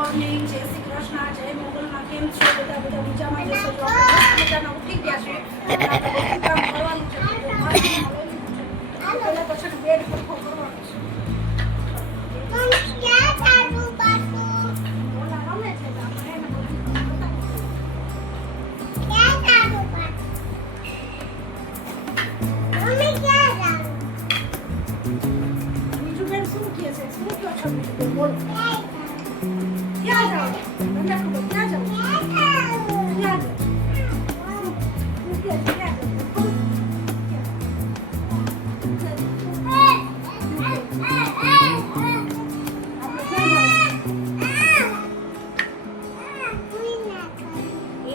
Morning, જય શ્રી કૃષ્ણ, જય મોગલમાં. કેમ છો બધા? બધા મજામાં જશો? તો આપણે મજાના ઉઠી ગયા છે. આપણે કામ કરવાનું છે. પહેલા તો છે ને બેડ સરખો કરવાનો છે. ઓલા રમે છે તો આપણે એને બધું બીજું બેન શું કહે છે? શું કહો છો બીજું બેન? બોલો. ક્યાં જાઓ? તમને ખબર ક્યાં જાઓ? ક્યાં જાઓ? શું કહે છે? ક્યાં જાઓ?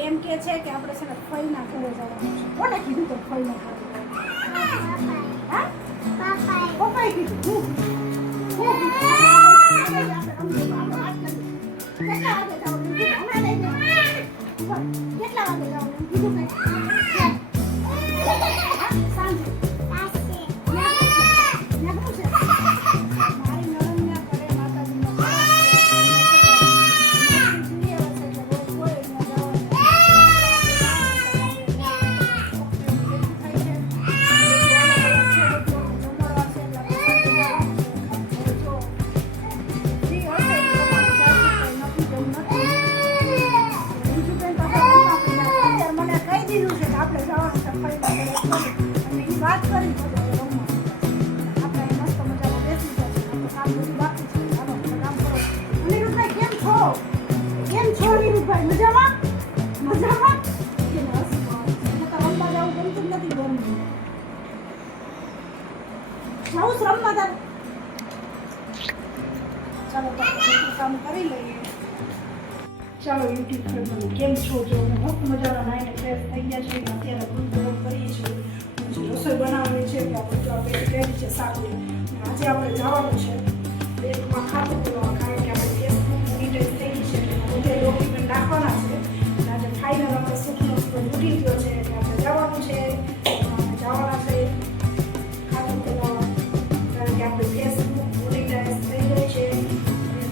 એમ કે છે કે આપણે છે ને ફઈના ઘરે જવાનું છે. કોને કીધું તો ફઈના ઘરે? હા? પપ્પાએ કીધું. કેટલા વાગે જવાનું? કીધું કઈ? સાંજે. મારી નણંદના ઘરે માતાજીનો વાત કરી આપણે મસ્ત મજામાં બેસી જશે. કામ બધું બાકી છે. ચાલો કામ કરો. અનિરુદ્ધભાઈ કેમ છો? કેમ છો અનિરુદ્ધભાઈ? મજામાં? મજામાં? કે બસ મને તો રમવા જવું ગમતું નથી. ગમતું જાઉં રમવા તાર. ચાલો તો કામ કરી લઈએ. ચાલો યુટ્યુબ ફેમિલી કેમ છો? જો અમે મસ્ત મજાના નાઈને ફ્રેશ થઈ ગયા છે. અત્યારે દૂધ ગરમ કરીએ છીએ. રસોઈ બનાવવાની છે કે આપણે જો આપણે રેડી છે સારું. આજે આપણે જવાનું છે બેંકમાં ખાતું ખોલવા, કારણ કે આપણે ફેસબુક મોનિટાઈઝ થઈ ગઈ છે એટલે બધે ડોક્યુમેન્ટ નાખવાના છે. આજે ફાઇનલ આપણે સુખનો ઉઠી ગયો છે એટલે આપણે જવાનું છે. જવાના છે ખાતું ખોલવા, કારણ કે આપણે ફેસબુક મોનિટાઈઝ થઈ ગઈ છે.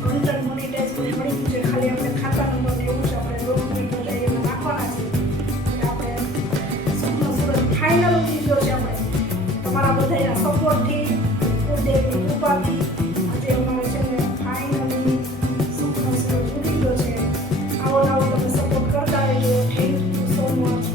કન્ટેન્ટ મોનિટાઈઝ મળી ગયું છે. ખાલી આપણે ખાતા નંબર ને એવું છે આપણે ડોક્યુમેન્ટ બધા એમાં નાખવાના છે. એટલે આપણે સુખનો સુરત ફાઇનલ ઉઠી ગયો છે. આપણે તમારા બધાના સપોર્ટથી, કુળદેવની કૃપાથી આજે અમારે છે ને ફાઇનલી સુખનો સુરત ઉઠી ગયો છે. આવો નવો તમે સપોર્ટ કરતા રહેજો. Thank you so much.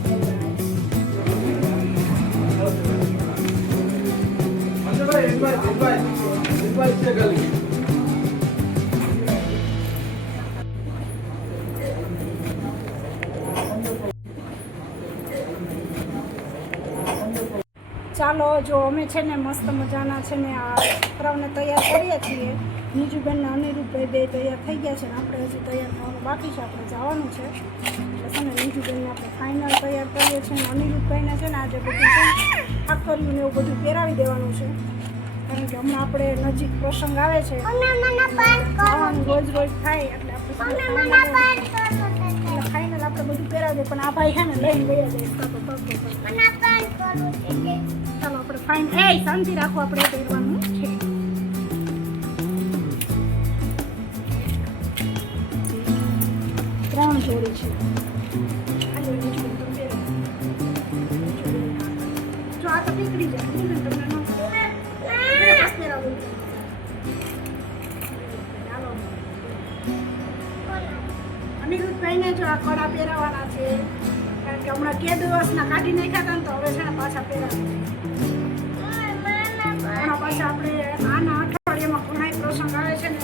ચાલો જો અમે છે ને મસ્ત મજાના છે ને આ છોકરાઓને તૈયાર કરીએ છીએ. નીજુબેન અને અનિરુદ્ધભાઈ બે તૈયાર થઈ ગયા છે ને આપણે હજી તૈયાર થવાનું બાકી છે. આપણે જવાનું છે એટલે છે ને નીજુબેનને આપણે ફાઇનલ તૈયાર કરીએ છીએ. અનિરુદ્ધભાઈને છે ને આજે બધું આખર્યું ને એવું બધું પહેરાવી દેવાનું છે, કારણ કે હમણાં આપણે નજીક પ્રસંગ આવે છે. રોજ રોજ થાય એટલે આપણે ફાઇનલ આપણે બધું પહેરાવી દે. પણ આ ભાઈ છે ને લઈને ગયા જાય. ચાલો આપણે ફાઇન શાંતિ રાખો. આપણે પહેરવાનું છે. ત્રણ જોડી છે. જો આ તો પીકડી જાય તમને અનિરુદ્ધભાઈને જો આ કડા પહેરાવાના છે, કારણ કે હમણાં કે દિવસના કાઢી નાખ્યા હતા ને તો હવે છે ને પાછા પહેરાવે. પાછા આપણે આના અઠવાડિયામાં ઘણા પ્રસંગ આવે છે ને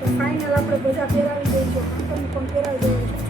તો ફાઇનલ આપણે બધા પહેરાવી દઈશું. તમે પણ પહેરાવી દઈએ છો.